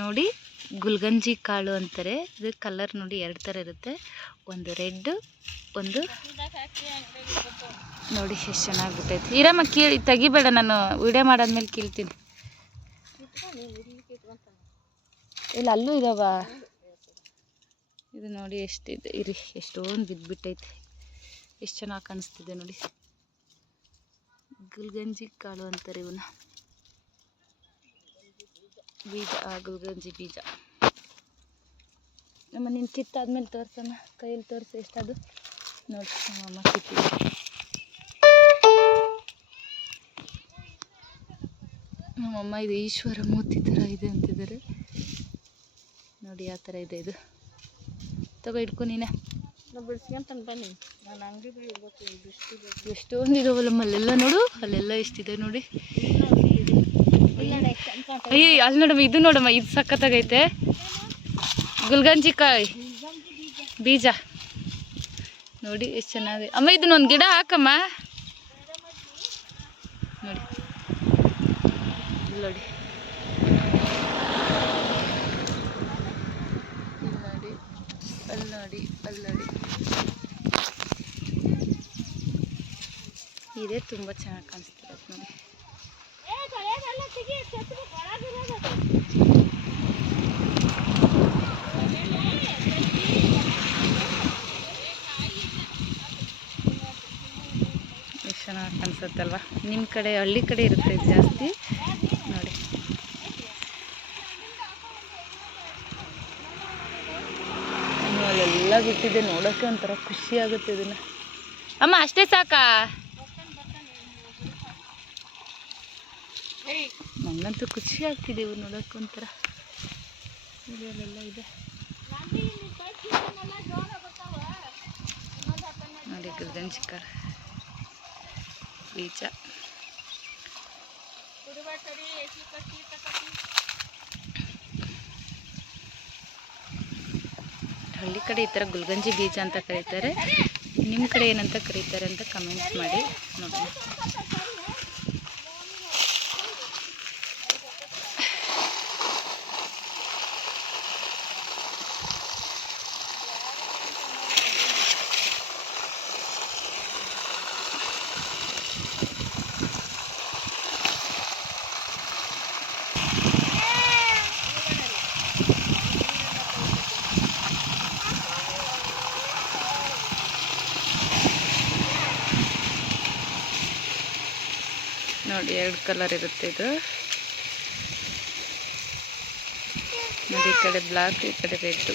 ನೋಡಿ ಗುಲ್ಗಂಜಿ ಕಾಳು ಅಂತಾರೆ. ಇದು ಕಲರ್ ನೋಡಿ 2 ಥರ ಇರುತ್ತೆ, ಒಂದು ರೆಡ್, ಒಂದು ನೋಡಿ ಎಷ್ಟು ಚೆನ್ನಾಗಿ ಬಿಟ್ಟೈತೆ. ಇರಮ್ಮ ಕೀಳಿ ತೆಗಿಬೇಡ, ನಾನು ವಿಡಿಯೋ ಮಾಡಾದ್ಮೇಲೆ ಕೀಳ್ತೀನಿ. ಇಲ್ಲ ಅಲ್ಲೂ ಇದಾವ. ಇದು ನೋಡಿ ಎಷ್ಟಿದೆ, ಇರಿ ಎಷ್ಟೊಂದು ಬಿದ್ದುಬಿಟ್ಟೈತೆ. ಎಷ್ಟು ಚೆನ್ನಾಗಿ ಕಾಣಿಸ್ತಿದೆ ನೋಡಿ. ಗುಲ್ಗಂಜಿ ಕಾಳು ಅಂತಾರೆ ಇವನ್ನ, ಬೀಜ. ಗುಲ್ಗಂಜಿ ಬೀಜ. ನಮ್ಮ ನಿನ್ನ ಕಿತ್ತಾದ್ಮೇಲೆ ತೋರ್ಸಮ್ಮ, ಕೈಯಲ್ಲಿ ತೋರಿಸಿ ಎಷ್ಟದು ನೋಡಿ. ನಮ್ಮಮ್ಮ ಕಿತ್ತಿದೆ. ನಮ್ಮಮ್ಮ ಇದು ಈಶ್ವರ ಮೂರ್ತಿ ಥರ ಇದೆ ಅಂತಿದ್ದಾರೆ ನೋಡಿ. ಯಾವ ಥರ ಇದೆ ಇದು. ತಗೋ ಇಟ್ಕೊ ನೀನೆ. ಬಿಡಿಸ್ಕೊಂತಾನೆ ಬನ್ನಿ, ನಾನು ಅಂಗಡಿ ಇರ್ಬೇಕು. ಎಷ್ಟೊಂದು ಇದಾವಲ್ಲಮ್ಮ ಅಲ್ಲೆಲ್ಲ ನೋಡು, ಅಲ್ಲೆಲ್ಲ ಎಷ್ಟಿದೆ ನೋಡಿ. ಅಯ್ಯ ಅಲ್ಲಿ ನೋಡಮ್ಮ, ಇದು ನೋಡಮ್ಮ, ಇದು ಸಖತ್ತಾಗೈತೆ. ಗುಲ್ಗಂಜಿ ಕಾಯಿ ಬೀಜ ನೋಡಿ ಎಷ್ಟು ಚೆನ್ನಾಗಿದೆ. ಅಮ್ಮ ಇದನ್ನೊಂದು ಗಿಡ ಹಾಕಮ್ಮ ನೋಡಿ. ನೋಡಿ ಇಲ್ಲಿ ನೋಡಿ, ಅಲ್ಲಿ ನೋಡಿ, ಅಲ್ಲಿ ನೋಡಿ. ಇದೇ ತುಂಬ ಚೆನ್ನಾಗಿ ಕಾಣಿಸ್ತಿರೋದು ನೋಡಿ. ಎಷ್ಟು ಚೆನ್ನಾಗಿ ಕಾಣಿಸುತ್ತಲ್ವ. ನಿಮ್ಮ ಕಡೆ ಹಳ್ಳಿ ಕಡೆ ಇರುತ್ತೆ ಇದು ಜಾಸ್ತಿ ನೋಡಿ. ಅಲ್ಲೆಲ್ಲ ಬಿಟ್ಟಿದೆ, ನೋಡೋಕ್ಕೆ ಒಂಥರ ಖುಷಿ ಆಗುತ್ತೆ ಇದನ್ನ. ಅಮ್ಮ ಅಷ್ಟೇ ಸಾಕಾ? ನಂಗಂತೂ ಖುಷಿ ಆಗ್ತಿದೆ ಇವು ನೋಡೋಕೆ ಒಂಥರ. ಇದೆಲ್ಲ ಇದೆ ನೋಡಿ. ಗುಲ್ಗಂಜಿ ಕಾಳು ಬೀಜ. ಹಳ್ಳಿ ಕಡೆ ಈ ಥರ ಗುಲ್ಗಂಜಿ ಬೀಜ ಅಂತ ಕರೀತಾರೆ. ನಿಮ್ಮ ಕಡೆ ಏನಂತ ಕರೀತಾರೆ ಅಂತ ಕಮೆಂಟ್ಸ್ ಮಾಡಿ ನೋಡಿ. ನೋಡಿ 2 ಕಲರ್ ಇರುತ್ತೆ ಇದು ನೋಡಿ. ಈ ಕಡೆ ಬ್ಲಾಕ್, ಈ ಕಡೆ ರೆಡ್.